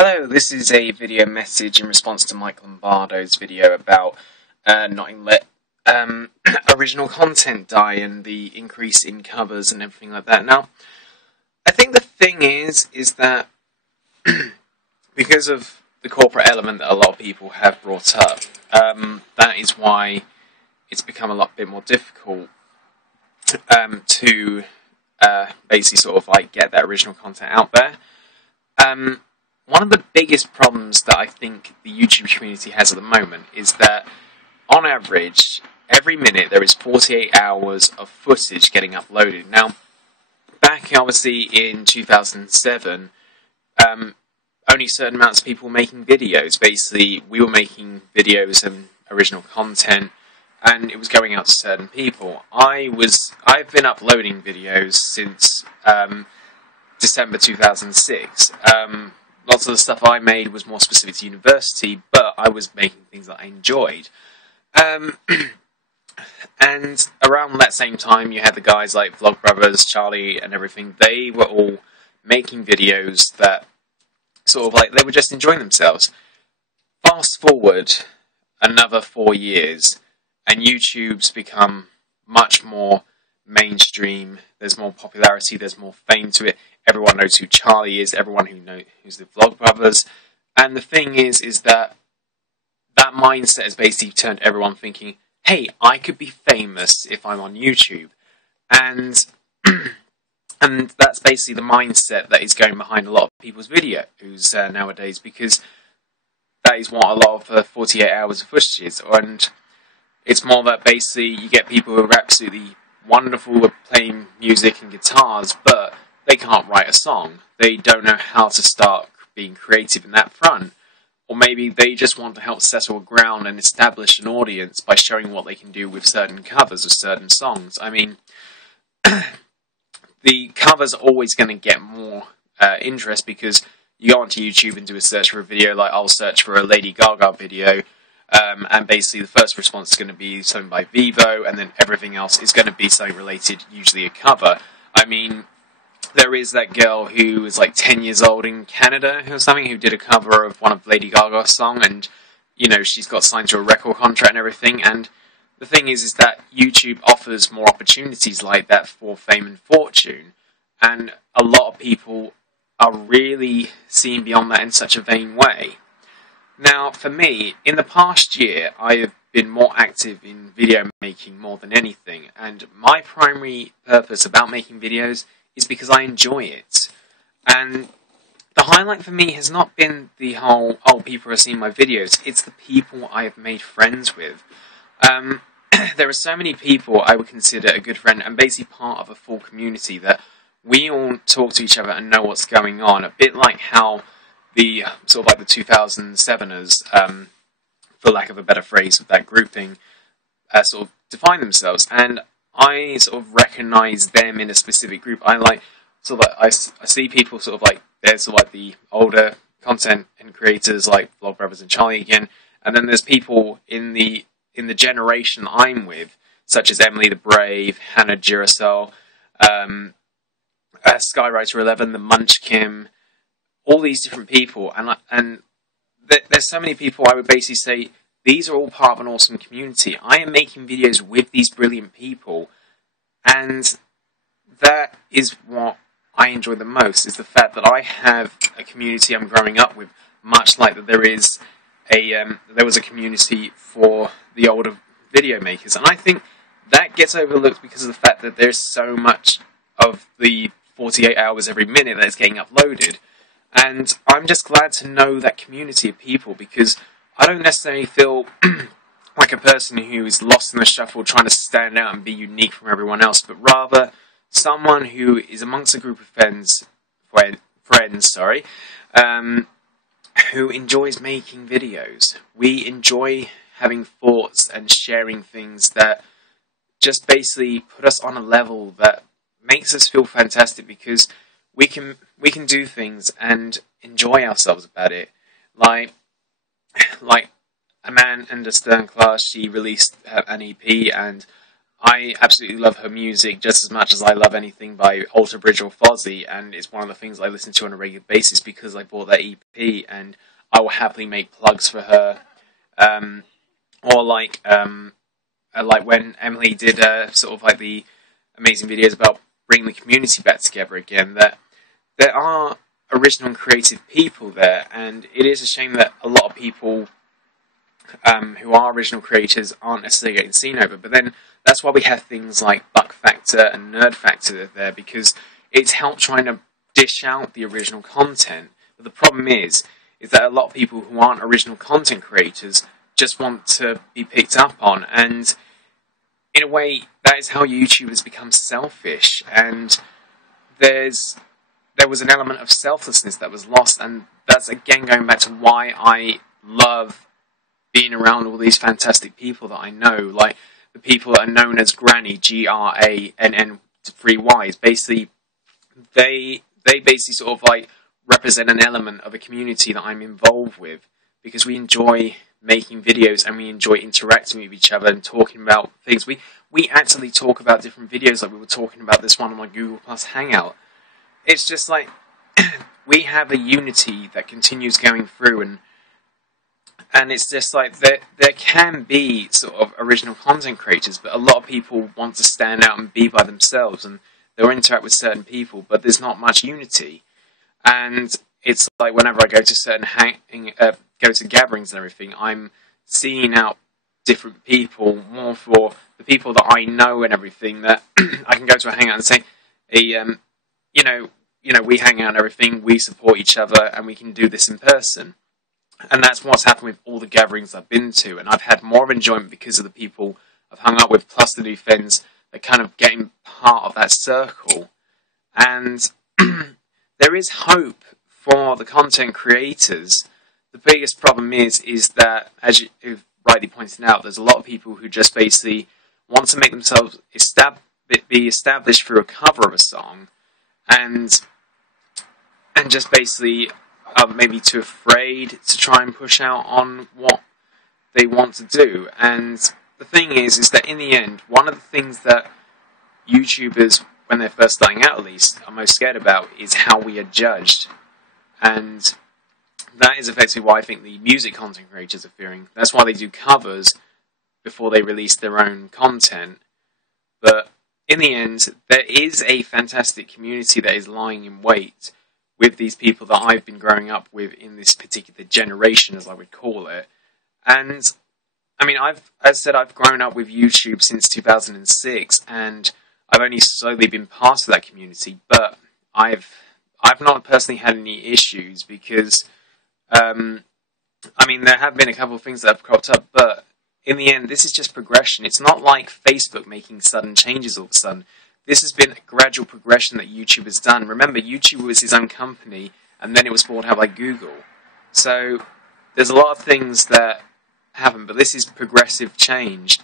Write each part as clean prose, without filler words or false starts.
Hello, this is a video message in response to Mike Lombardo's video about not let original content die and the increase in covers and everything like that. Now, I think the thing is that because of the corporate element that a lot of people have brought up, that is why it's become a lot bit more difficult to basically sort of like get that original content out there. One of the biggest problems that I think the YouTube community has at the moment is that, on average, every minute there is 48 hours of footage getting uploaded. Now, back obviously in 2007, only certain amounts of people were making videos. Basically, we were making videos and original content, and it was going out to certain people. I've been uploading videos since December 2006. Lots of the stuff I made was more specific to university, but I was making things that I enjoyed. And around that same time, you had the guys like Vlogbrothers, Charlie, and everything. They were all making videos that sort of like they were just enjoying themselves. Fast forward another 4 years, and YouTube's become much more mainstream. There's more popularity, there's more fame to it. Everyone knows who Charlie is, everyone who knows who's the Vlogbrothers. And the thing is that mindset has basically turned everyone thinking, hey, I could be famous if I'm on YouTube. And and that's basically the mindset that is going behind a lot of people's videos nowadays, because that is what a lot of 48 hours of footage is. And it's more that basically you get people who are absolutely wonderful at playing music and guitars, but they can't write a song. They don't know how to start being creative in that front. Or maybe they just want to help settle ground and establish an audience by showing what they can do with certain covers of certain songs. I mean, the covers are always going to get more interest because you go onto YouTube and do a search for a video, like I'll search for a Lady Gaga video, and basically the first response is going to be something by Vivo, and then everything else is going to be something related, usually a cover. I mean, there is that girl who is like 10 years old in Canada or something who did a cover of one of Lady Gaga's song, and you know, she's got signed to a record contract and everything. And the thing is that YouTube offers more opportunities like that for fame and fortune, and a lot of people are really seeing beyond that in such a vain way. Now, for me, in the past year, I have been more active in video making more than anything, and my primary purpose about making videos is because I enjoy it. And the highlight for me has not been the whole, oh, people are seeing my videos, it's the people I have made friends with. There are so many people I would consider a good friend and basically part of a full community that we all talk to each other and know what's going on, a bit like how the sort of like the 2007ers, for lack of a better phrase, with that grouping, sort of define themselves. And I sort of recognize them in a specific group. I like sort of like I see people sort of like there's sort of like the older content and creators like Vlogbrothers and Charlie again, and then there's people in the generation I'm with, such as Emily the Brave, Hannah Duracell, Skywriter 11, the Munchkin, all these different people, and there's so many people I would basically say these are all part of an awesome community. I am making videos with these brilliant people, and that is what I enjoy the most, is the fact that I have a community I'm growing up with, much like that there was a community for the older video makers. And I think that gets overlooked because of the fact that there's so much of the 48 hours every minute that is getting uploaded. And I'm just glad to know that community of people, because I don't necessarily feel like a person who is lost in the shuffle trying to stand out and be unique from everyone else, but rather someone who is amongst a group of friends, who enjoys making videos. We enjoy having thoughts and sharing things that just basically put us on a level that makes us feel fantastic, because we can do things and enjoy ourselves about it. Like Amanda Stern Class, she released an EP, and I absolutely love her music just as much as I love anything by Alter Bridge or Fozzy, and it's one of the things I listen to on a regular basis because I bought that EP, and I will happily make plugs for her. Or like when Emily did sort of like the amazing videos about bringing the community back together again, that there are original and creative people there, and it is a shame that a lot of people who are original creators aren't necessarily getting seen over. But then that's why we have things like Buck Factor and Nerd Factor there, because it's helped trying to dish out the original content. But the problem is that a lot of people who aren't original content creators just want to be picked up on, and in a way, that is how YouTube has become selfish, and there was an element of selflessness that was lost, and that's again going back to why I love being around all these fantastic people that I know, like the people that are known as Granny, GRANN3Ys. Basically, they basically sort of like represent an element of a community that I'm involved with, because we enjoy making videos and we enjoy interacting with each other and talking about things. We actually talk about different videos, like we were talking about this one on my Google Plus Hangout. It's just like we have a unity that continues going through, and it's just like there can be sort of original content creators, but a lot of people want to stand out and be by themselves, and they'll interact with certain people, but there's not much unity. And it's like whenever I go to certain go to gatherings and everything, I'm seeing out different people, more for the people that I know and everything, that I can go to a hangout and say, hey, you know, we hang out and everything, we support each other, and we can do this in person. And that's what's happened with all the gatherings I've been to, and I've had more of enjoyment because of the people I've hung up with, plus the new friends that kind of getting part of that circle. And there is hope for the content creators. The biggest problem is that, as you've rightly pointed out, there's a lot of people who just basically want to make themselves be established through a cover of a song, and just basically maybe too afraid to try and push out on what they want to do. And the thing is that in the end, one of the things that YouTubers, when they're first starting out at least, are most scared about is how we are judged. And that is effectively why I think the music content creators are fearing. That's why they do covers before they release their own content. But in the end, there is a fantastic community that is lying in wait with these people that I've been growing up with in this particular generation, as I would call it. And I mean, as I said, I've grown up with YouTube since 2006, and I've only slowly been part of that community. But I've not personally had any issues because, I mean, there have been a couple of things that have cropped up, but in the end, this is just progression. It's not like Facebook making sudden changes all of a sudden. This has been a gradual progression that YouTube has done. Remember, YouTube was his own company, and then it was bought out by Google. So there's a lot of things that happen, but this is progressive change.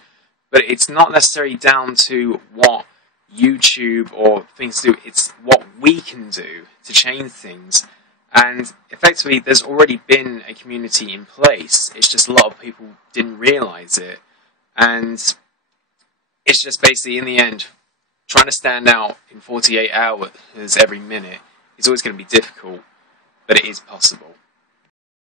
But it's not necessarily down to what YouTube or things do. It's what we can do to change things. And effectively, there's already been a community in place. It's just a lot of people didn't realise it. And it's just basically, in the end, trying to stand out in 48 hours every minute is always going to be difficult, but it is possible.